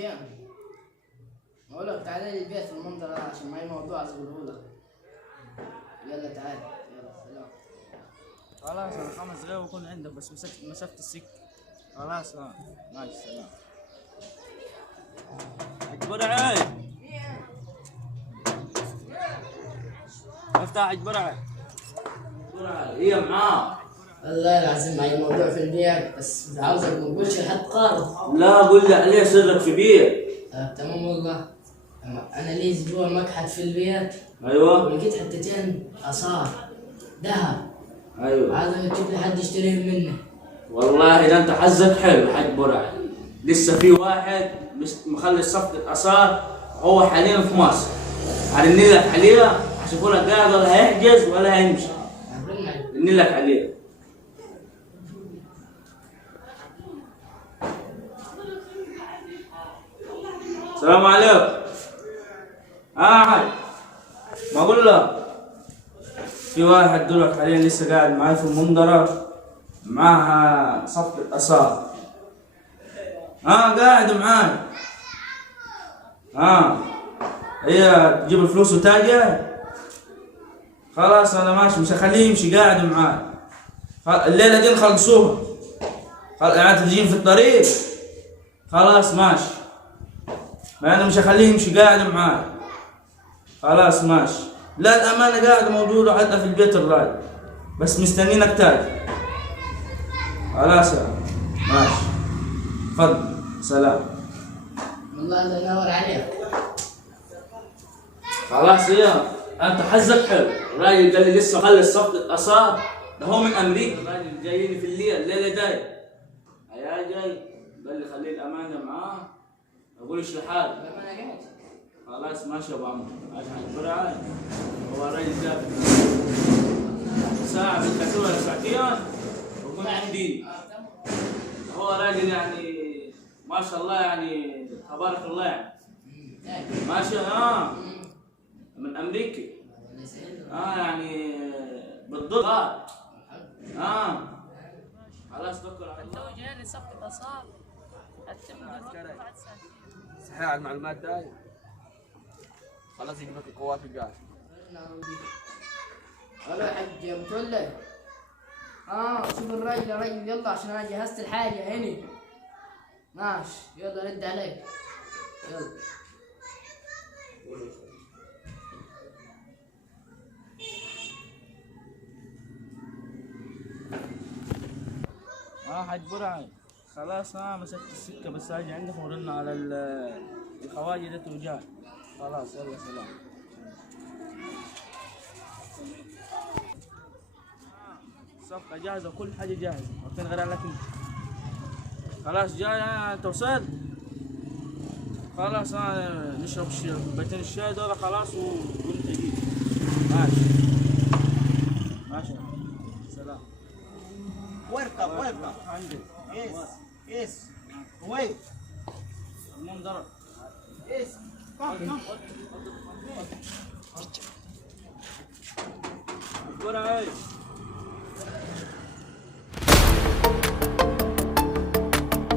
فين؟ بقول لك تعالى لي البيت في المنظر ده عشان معي موضوع اقوله لك. يلا تعالى، يلا سلام. خلاص انا 5 دقايق واكون عندك، بس مسافة السكة. خلاص ماشي سلام. برعي افتح برعي. هي معاه. والله العظيم معي موضوع في البيت، بس عاوزك ما تقولش لحد قارب. لا قول لي عليه سرك في بير. تمام والله. انا لي اسبوع مكحت في البيت. ايوه. ولقيت حتتين اثار ذهب. ايوه. عاوزك تجيب لي حد يشتريهم منه. والله ده انت حظك حلو حاج برعي. لسه في واحد مخلي صفقة اثار، هو حاليا في مصر. هرن لك عليها عشان يكون قاعد ولا هيحجز ولا هيمشي. رن لك عليها. السلام عليكم. حاج ما اقول لك في واحد دلوقتي حاليا لسه قاعد معاي في المنظرة، معاها صفقة اثار. قاعد معاي. هي تجيب الفلوس وتاجر. خلاص انا ماشي، مش هخليه يمشي، قاعد معاي. الليلة دي نخلصوها. يعني تجين في الطريق. خلاص ماشي. ما انا مش هخليه يمشي، قاعد معاي. خلاص ماشي. لا الامانة قاعد موجود وحتى في البيت الراجل، بس مستنينك تاجي. خلاص ماشي. تفضل سلام. والله الله ينور عليك. خلاص انت حظك حلو. الراجل قال لي لسه خلص صفقة اثار، ده هو من امريكا. الراجل جايني في الليلة جاي. هيا جاي قال لي خلي الامانة معاه، ما اقولش لحاله. الامانة جاهز. خلاص ماشي يا ابو عمرو. اجي برعي. هو الراجل جاب ساعة بالكاسة ولا ساعتين ويكون عندي. هو راجل يعني ما شاء الله، يعني تبارك الله يعني. ماشي. من امريكا. يعني بالضبط. خلاص توكل على الله. تو جاني صفقة اثار هتتم دلوقتي بعد ساعتين. صحيح على المعلومات داي. خلاص يجيب لك القوات الجاي. الو يا حاج متولي. شوف الراجل يا راجل، يلا عشان انا جهزت الحاجة هني. ماشي يلا رد عليك. يلا. حاج برعي خلاص مسكت السكة، بس اجي عندك ورنا على الخواجة ديت وجاي. خلاص يلا سلام. الصفقة جاهزة وكل حاجة جاهزة، وقتين غير عليك انت. خلاص جاي انت وصلت. خلاص نشرب كوبايتين الشاي دول خلاص وانت جيت. ماشي ماشي سلام. puerta. عندي Es. Wait. المنظرة. Es. برعي